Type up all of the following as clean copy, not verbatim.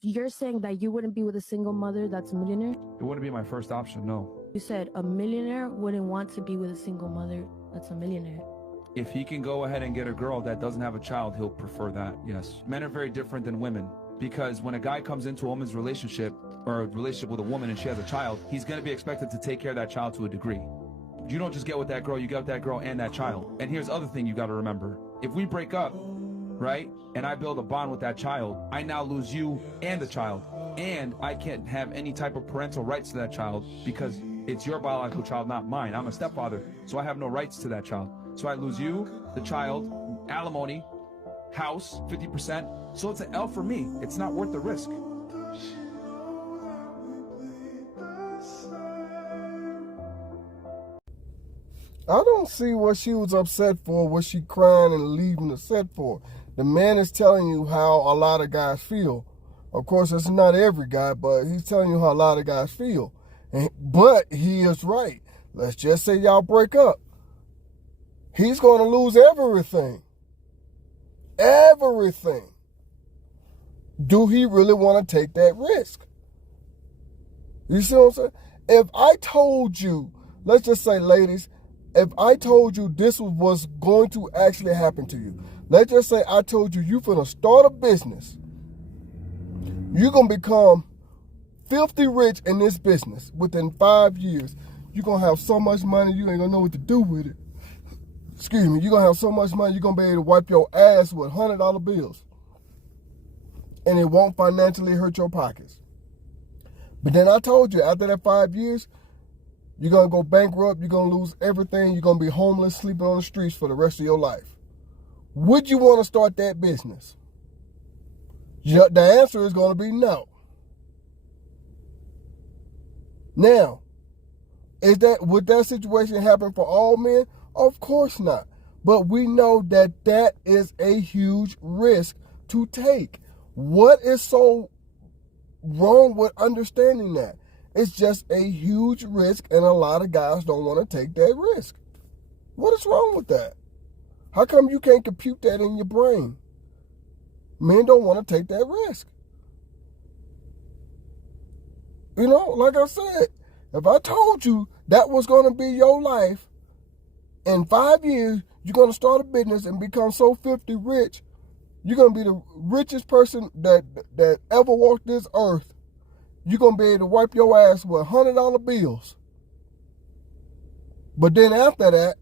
You're saying that you wouldn't be with a single mother that's a millionaire? It wouldn't be my first option, no. You said a millionaire wouldn't want to be with a single mother that's a millionaire. If he can go ahead and get a girl that doesn't have a child, he'll prefer that, yes. Men are very different than women, because when a guy comes into a woman's relationship, or a relationship with a woman and she has a child, he's going to be expected to take care of that child to a degree. You don't just get with that girl, you get with that girl and that child. And here's the other thing you got to remember. If we break up, right, and I build a bond with that child, I now lose you and the child. And I can't have any type of parental rights to that child because it's your biological child, not mine. I'm a stepfather, so I have no rights to that child. So I lose you, the child, alimony, house, 50%. So it's an L for me. It's not worth the risk. I don't see what she was upset for, what she crying and leaving the set for. The man is telling you how a lot of guys feel. Of course, it's not every guy, but he's telling you how a lot of guys feel. But he is right. Let's just say y'all break up. He's going to lose everything. Everything. Do he really want to take that risk? You see what I'm saying? If I told you, let's just say, ladies, if I told you this was going to actually happen to you, let's just say I told you you're going to start a business. You're going to become filthy rich in this business within 5 years. You're going to have so much money, you ain't going to know what to do with it. Excuse me, you're going to have so much money, you're going to be able to wipe your ass with $100 bills. And it won't financially hurt your pockets. But then I told you, after that 5 years, you're going to go bankrupt, you're going to lose everything, you're going to be homeless, sleeping on the streets for the rest of your life. Would you want to start that business? The answer is going to be no. Now, would that situation happen for all men? Of course not. But we know that that is a huge risk to take. What is so wrong with understanding that? It's just a huge risk, and a lot of guys don't want to take that risk. What is wrong with that? How come you can't compute that in your brain? Men don't want to take that risk. You know, like I said, if I told you that was going to be your life, in 5 years, you're going to start a business and become so filthy rich, you're going to be the richest person that ever walked this earth. You're going to be able to wipe your ass with $100 bills. But then after that,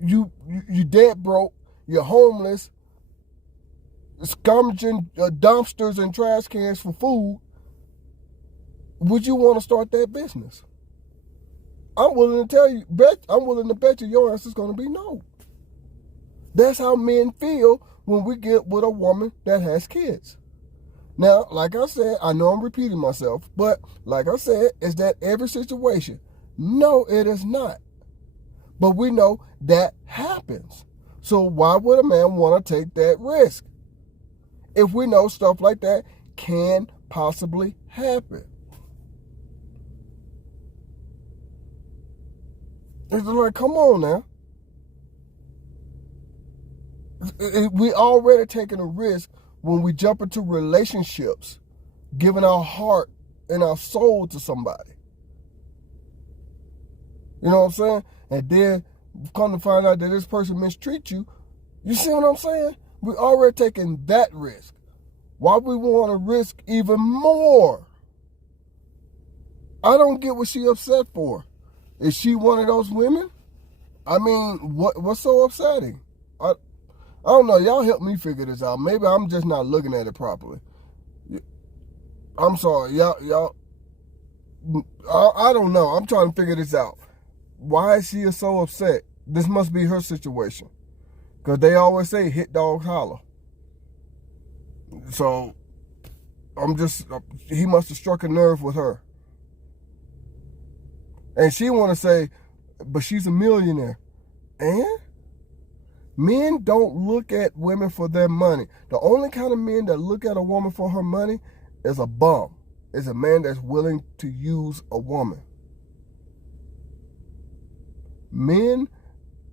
you dead broke, you're homeless, scavenging dumpsters and trash cans for food. Would you want to start that business? I'm willing to bet you your answer is going to be no. That's how men feel when we get with a woman that has kids. Now, like I said, I know I'm repeating myself, but like I said, is that every situation? No, it is not. But we know that happens. So why would a man want to take that risk? If we know stuff like that can possibly happen. It's like, come on now. We already taking a risk when we jump into relationships, giving our heart and our soul to somebody. You know what I'm saying? And then come to find out that this person mistreats you. You see what I'm saying? We already taking that risk. Why we want to risk even more? I don't get what she upset for. Is she one of those women? I mean, what's so upsetting? I don't know. Y'all help me figure this out. Maybe I'm just not looking at it properly. I'm sorry. Y'all. I don't know. I'm trying to figure this out. Why is she so upset? This must be her situation. Because they always say, hit dogs holler. So, he must have struck a nerve with her. And she want to say, but she's a millionaire. And men don't look at women for their money. The only kind of men that look at a woman for her money is a bum. Is a man that's willing to use a woman. Men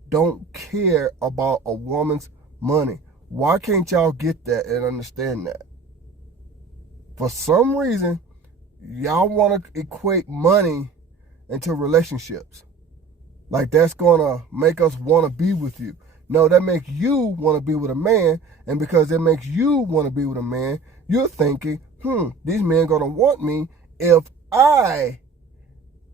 don't care about a woman's money. Why can't y'all get that and understand that? For some reason, y'all want to equate money into relationships. Like that's going to make us want to be with you. No, that makes you want to be with a man. And because it makes you want to be with a man, you're thinking, these men going to want me if I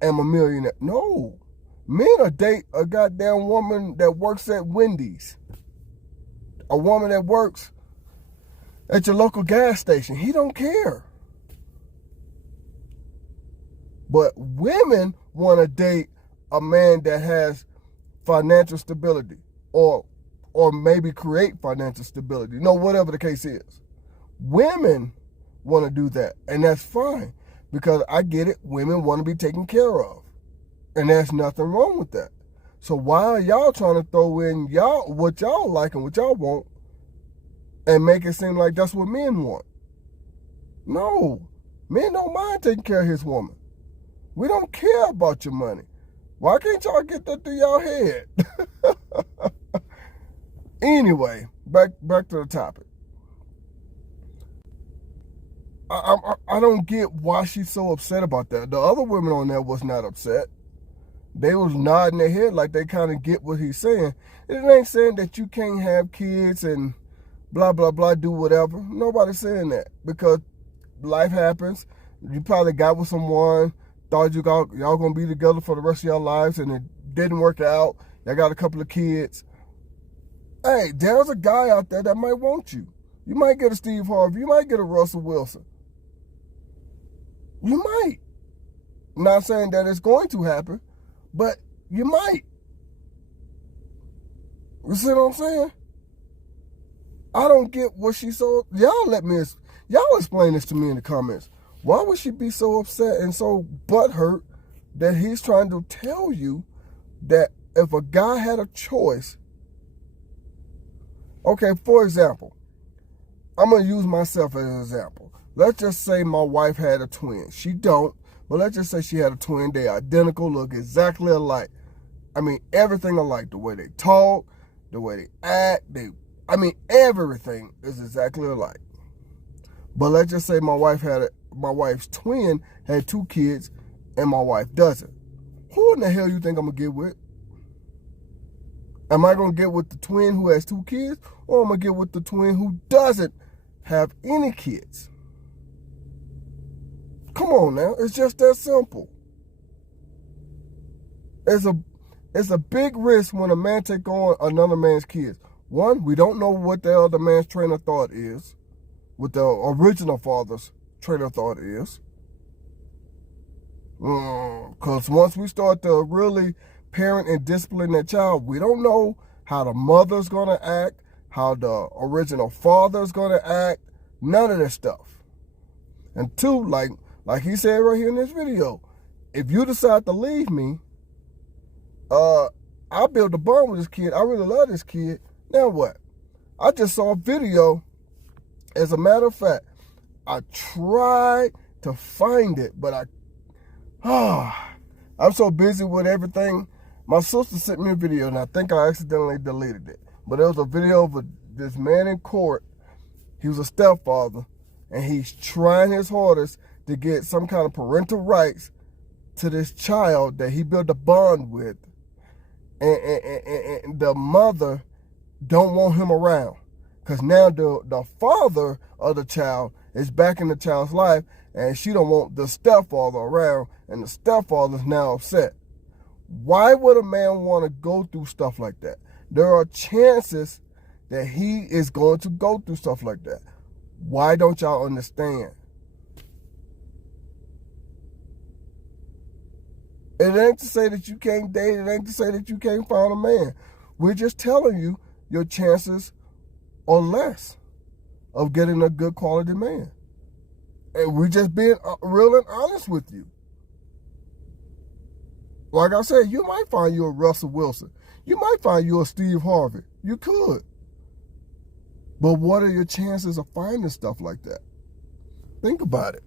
am a millionaire. No. Men will date a goddamn woman that works at Wendy's. A woman that works at your local gas station. He don't care. But women want to date a man that has financial stability or maybe create financial stability. Whatever the case is. Women want to do that. And that's fine. Because I get it. Women want to be taken care of. And there's nothing wrong with that. So why are y'all trying to throw in what y'all like and what y'all want and make it seem like that's what men want? No. Men don't mind taking care of his woman. We don't care about your money. Why can't y'all get that through y'all head? Anyway, back to the topic. I don't get why she's so upset about that. The other women on there was not upset. They was nodding their head like they kind of get what he's saying. It ain't saying that you can't have kids and blah, blah, blah, do whatever. Nobody's saying that because life happens. You probably got with someone, thought y'all going to be together for the rest of your lives, and it didn't work out. Y'all got a couple of kids. Hey, there's a guy out there that might want you. You might get a Steve Harvey. You might get a Russell Wilson. You might. Not saying that it's going to happen, but you might. You see what I'm saying? I don't get what she's so... Y'all explain this to me in the comments. Why would she be so upset and so butthurt that he's trying to tell you that if a guy had a choice... Okay, for example, I'm going to use myself as an example. Let's just say my wife had a twin. She don't, but let's just say she had a twin. They identical, look exactly alike. I mean, everything alike. The way they talk, the way they act, everything is exactly alike. But let's just say my wife's twin had 2 kids and my wife doesn't. Who in the hell you think I'm going to get with? Am I going to get with the twin who has 2 kids, or am I going to get with the twin who doesn't have any kids? Come on now. It's just that simple. It's a big risk when a man take on another man's kids. One, we don't know what the other man's train of thought is, what the original father's train of thought is. Because once we start to really parent and discipline that child, we don't know how the mother's going to act, how the original father's going to act, none of that stuff. And 2, like he said right here in this video, if you decide to leave me, I built a bond with this kid. I really love this kid. Now what? I just saw a video. As a matter of fact, I tried to find it, but I'm so busy with everything. My sister sent me a video, and I think I accidentally deleted it. But there was a video of this man in court. He was a stepfather, and he's trying his hardest to get some kind of parental rights to this child that he built a bond with. And the mother don't want him around. Because now the father of the child is back in the child's life, and she don't want the stepfather around, and the stepfather's now upset. Why would a man want to go through stuff like that? There are chances that he is going to go through stuff like that. Why don't y'all understand? It ain't to say that you can't date. It ain't to say that you can't find a man. We're just telling you your chances are less of getting a good quality man. And we're just being real and honest with you. Like I said, you might find you a Russell Wilson. You might find you a Steve Harvey. You could. But what are your chances of finding stuff like that? Think about it.